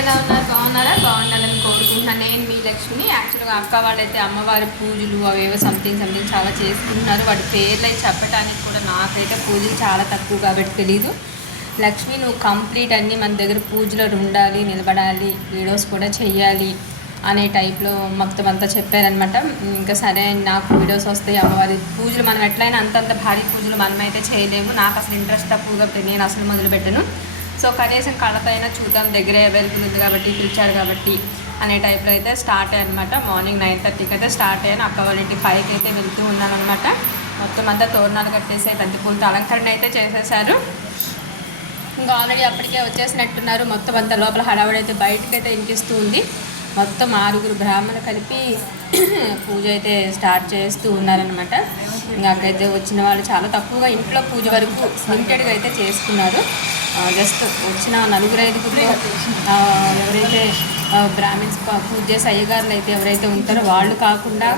ఎలా ఉన్నారు? బాగున్నారా? బాగుండాలని కోరుకుంటున్నాను. నేను మీ లక్ష్మిని. యాక్చువల్గా అక్క వాళ్ళైతే అమ్మవారి పూజలు అవేవో సంథింగ్ చాలా చేసుకుంటున్నారు. వాటి పేర్లు అయితే చెప్పడానికి కూడా నాకైతే పూజలు చాలా తక్కువ కాబట్టి తెలీదు. లక్ష్మి, నువ్వు కంప్లీట్ అన్నీ మన దగ్గర పూజలో ఉండాలి, నిలబడాలి, వీడియోస్ కూడా చెయ్యాలి అనే టైప్లో మొత్తం అంతా చెప్పారనమాట. ఇంకా సరే, నాకు వీడియోస్ వస్తాయి, అమ్మవారి పూజలు మనం ఎట్లయినా అంతంత భారీ పూజలు మనమైతే చేయలేము. నాకు అసలు ఇంట్రెస్ట్ తక్కువగా నేను అసలు మొదలుపెట్టను. సో కనీసం కళ్ళపైన చూద్దాం, దగ్గరే అవైలబుల్ ఉంది కాబట్టి, పిలిచారు కాబట్టి అనే టైప్లో అయితే స్టార్ట్ అయ్యాయి అనమాట. మార్నింగ్ 9:30కి అయితే స్టార్ట్ అయ్యాను. అక్క వాళ్ళ ఇంటికి 5కి అయితే వెళ్తూ ఉన్నాను అనమాట. మొత్తం అంతా తోరణాలు కట్టేసి బంతిపూలతో అలంకరణ అయితే చేసేసారు. ఇంకా ఆల్రెడీ అప్పటికే వచ్చేసినట్టున్నారు. మొత్తం అంతా లోపల హడావుడైతే బయటకైతే వినిపిస్తూ ఉంది. మొత్తం 6 బ్రాహ్మణులు కలిపి పూజ అయితే స్టార్ట్ చేస్తూ ఉన్నారనమాట. ఇంకా అక్కడైతే వచ్చిన వాళ్ళు చాలా తక్కువగా ఇంట్లో పూజ వరకు లిమిటెడ్గా అయితే చేసుకున్నారు. జస్ట్ వచ్చిన 4-5 ఎవరైతే బ్రాహ్మిన్స్ పూజ చేసే అయ్యగారులు అయితే ఎవరైతే ఉంటారో వాళ్ళు కాకుండా,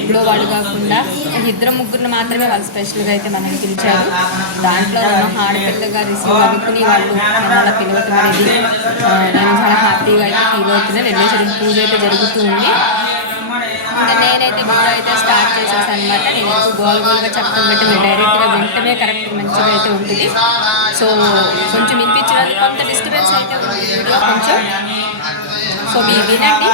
ఇంట్లో వాళ్ళు కాకుండా 2-3 మాత్రమే వాళ్ళు స్పెషల్గా అయితే మనల్ని పిలిచారు. దాంట్లో ఆడపిల్లగా రిసీవ్ అనుకుని వాళ్ళు అలా పిలవటం అనేది నేను చాలా హ్యాపీగా అయితే ఫీల్ అవుతున్నాను. వెళ్ళేసరికి పూజ అయితే జరుగుతుంది. ఇంకా నేనైతే వీడియో అయితే స్టార్ట్ చేసేసాను అనమాట. నేను ఎక్కువ గోల్గా చెప్పడం బట్టి మీరు డైరెక్ట్గా వింటమే కరెక్ట్ మంచిగా అయితే ఉంటుంది. సో కొంచెం వినిపించడానికి కొంత డిస్టర్బెన్స్ అయితే ఉంటుంది వీడియో కొంచెం. సో మీరు వినండి.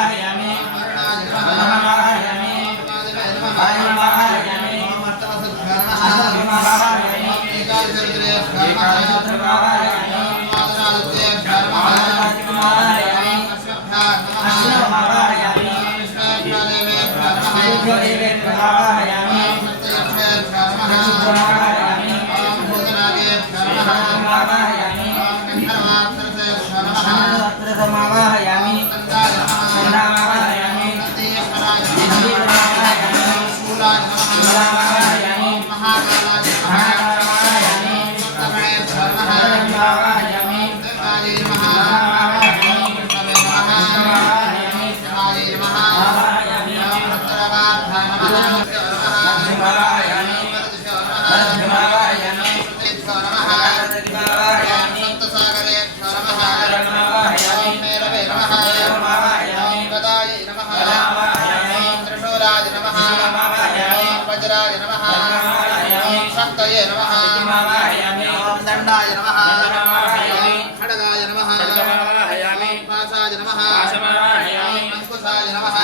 దండాయ నమః, ఖడ్గాయ నమః, పాశాయ నమః, అంకుశాయ నమః,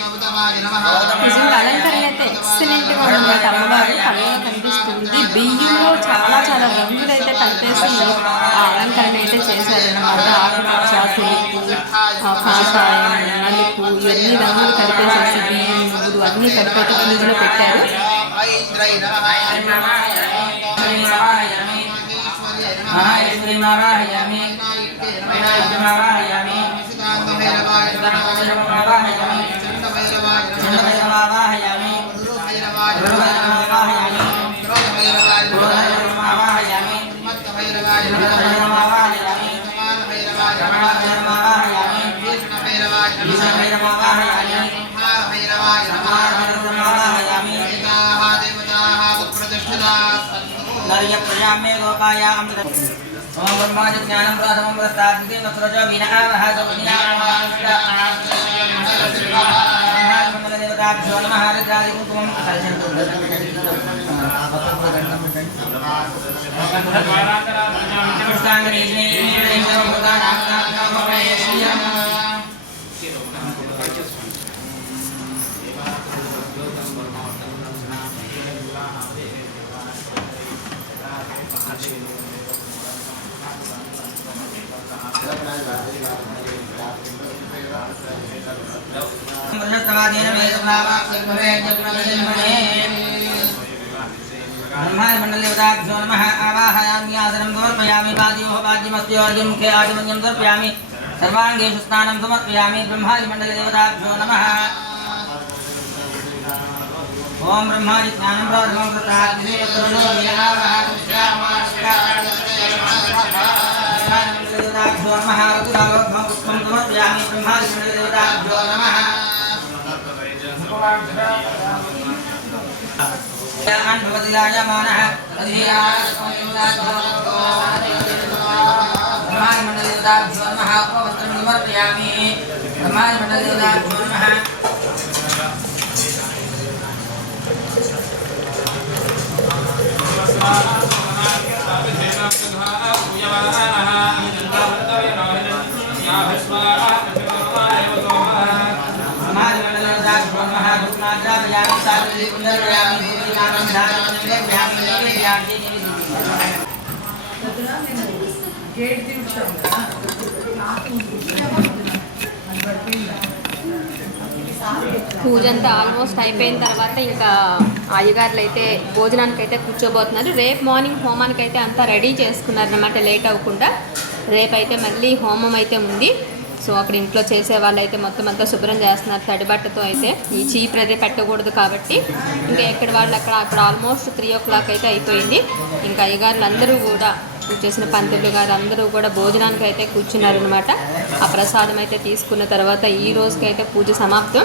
గౌతమాయ నమః. నిజంగా అలంకరణ అయితే ఎక్సలెంట్గా ఉంది. అమ్మవారు కళ్ళలో కనిపిస్తుంది. బియ్యంలో చాలా రంగులు అయితే కలిపేసి ఆ అలంకరణ అయితే చేశారన్నమాట. ఆకుపచ్చ, తెలుపు, కాషాయం, నలుపు ఇవన్నీ రంగులు కలిపేసేసి బియ్యం, నువ్వులు అన్నీ కలిపి పూజలో పెట్టారు. प्रजामे गोपाया अमृत ओम ब्रह्माज ज्ञानं प्रथमं प्रस्ताद्विते नत्रजो विनावह सविनावह मंगल देवताभ्यो नमः रुद्रादि कुंकुमं कलशन्तु पुष्टांगनीजे ब्रह्माण्डदेवताभ्यो नमः आवाहयामि आसनं समर्पयामि पादयोः पाद्यमस्त्योर्घ्यं मुखे आचमन्यं समर्पयामि सर्वाङ्गेषु स्नानं समर्पयामि ब्रह्माण्डदेवताभ्यो नमः ओम ब्रह्माणि ज्ञानं प्रथमं प्रस्ताद्विते देवताभ्यो नमः ऋतुरागोत्थं पुष्पं समर्पयामि ब्रह्माण्डदेवताभ्यो नमः यान् भवति यायमानः तदियाः ब्रह्मादिमण्डलदेवताभ्यो नमः उपवस्त्रं समर्पयामि ब्रह्मादिमण्डलदेवताभ्यो नमः పూజ అంతా ఆల్మోస్ట్ అయిపోయిన తర్వాత ఇంకా అయ్యగారులు అయితే భోజనానికి అయితే కూర్చోబోతున్నారు. రేపు మార్నింగ్ హోమానికి అయితే అంతా రెడీ చేసుకున్నారు అన్నమాట, లేట్ అవ్వకుండా. రేపైతే మళ్ళీ హోమం అయితే ఉంది. సో అక్కడ ఇంట్లో చేసే వాళ్ళు అయితే మొత్తం అంతా శుభ్రం చేస్తున్నారు తడి బట్టతో. అయితే ఈ చీపురు అయితే పెట్టకూడదు కాబట్టి ఇంకా ఎక్కడ వాళ్ళు అక్కడ అప్పుడు ఆల్మోస్ట్ 3 o'clock అయితే అయిపోయింది. ఇంకా అయ్యగారులు అందరూ కూడా చేసిన పంతులు గారు అందరూ కూడా భోజనానికి అయితే కూర్చున్నారనమాట. ఆ ప్రసాదం అయితే తీసుకున్న తర్వాత ఈ రోజుకి అయితే పూజ సమాప్తం.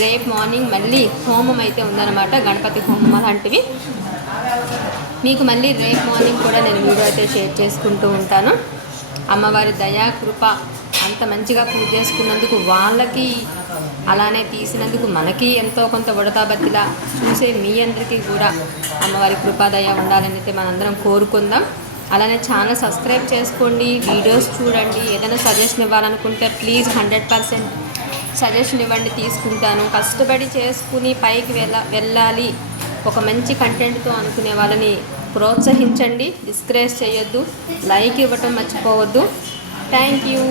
రేపు మార్నింగ్ మళ్ళీ హోమం అయితే ఉందన్నమాట, గణపతి హోమం అలాంటివి. మీకు మళ్ళీ రేపు మార్నింగ్ కూడా నేను వీడియో అయితే షేర్ చేసుకుంటూ ఉంటాను. అమ్మవారి దయా కృప అంత మంచిగా పూజ చేసుకున్నందుకు వాళ్ళకి, అలానే తీసినందుకు మనకి ఎంతో కొంత ఉడతాబత్తిలా చూసే మీ అందరికీ కూడా అమ్మవారి కృపాదయ ఉండాలని అయితే మనందరం కోరుకుందాం. అలానే ఛానల్ సబ్స్క్రైబ్ చేసుకోండి, వీడియోస్ చూడండి. ఏదైనా సజెషన్ ఇవ్వాలనుకుంటే ప్లీజ్ 100% సజెషన్ ఇవ్వండి, తీసుకుంటాను. కష్టపడి చేసుకుని పైకి వెళ్ళాలి ఒక మంచి కంటెంట్తో అనుకునే వాళ్ళని ప్రోత్సహించండి, డిస్కరేజ్ చేయొద్దు, లైక్ ఇవ్వటం మర్చిపోవద్దు. Thank you.